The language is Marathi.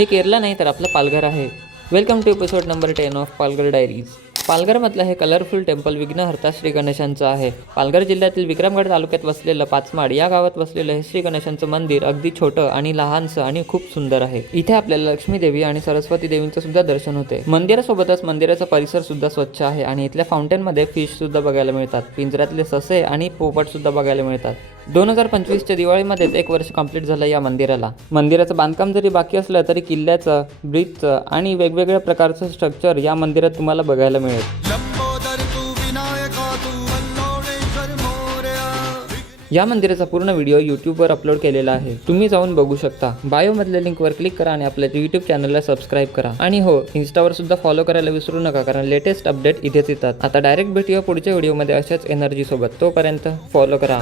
हे केरला नाही तर आपलं पालघर आहे. Welcome to episode number 10 of Palghar diaries. पालघरमधलं हे कलरफुल टेम्पल विघ्नहर्ता श्री गणेशांचं आहे. पालघर जिल्ह्यातील विक्रमगड तालुक्यात वसलेलं पाचमाड या गावात वसलेलं हे श्री गणेशांचं मंदिर अगदी छोटं आणि लहानसं आणि खूप सुंदर आहे. इथे आपल्याला लक्ष्मी देवी आणि सरस्वती देवींचं सुद्धा दर्शन होते. मंदिरासोबतच मंदिराचा परिसर सुद्धा स्वच्छ आहे आणि इथल्या फाउंटेनमध्ये फिश सुद्धा बघायला मिळतात. पिंजऱ्यातले ससे आणि पोपट सुद्धा बघायला मिळतात. 2025च्या दिवाळीमध्येच 1 वर्ष कंप्लीट झालं या मंदिराला. मंदिराचं बांधकाम जरी बाकी असलं तरी किल्ल्याचं, ब्रिजचं आणि वेगवेगळ्या प्रकारचं स्ट्रक्चर या मंदिरात तुम्हाला बघायला मिळेल. या मंदिराचा पूर्ण व्हिडिओ यूट्यूबवर अपलोड केलेला आहे, तुम्ही जाऊन बघू शकता. बायोमधल्या लिंकवर क्लिक करा आणि आपल्या यूट्यूब चॅनलला सबस्क्राईब करा. आणि हो, इन्स्टावर सुद्धा फॉलो करायला विसरू नका, कारण लेटेस्ट अपडेट इथेच येतात. आता डायरेक्ट भेटूया पुढच्या व्हिडिओमध्ये अशाच एनर्जी सोबत. तोपर्यंत फॉलो करा.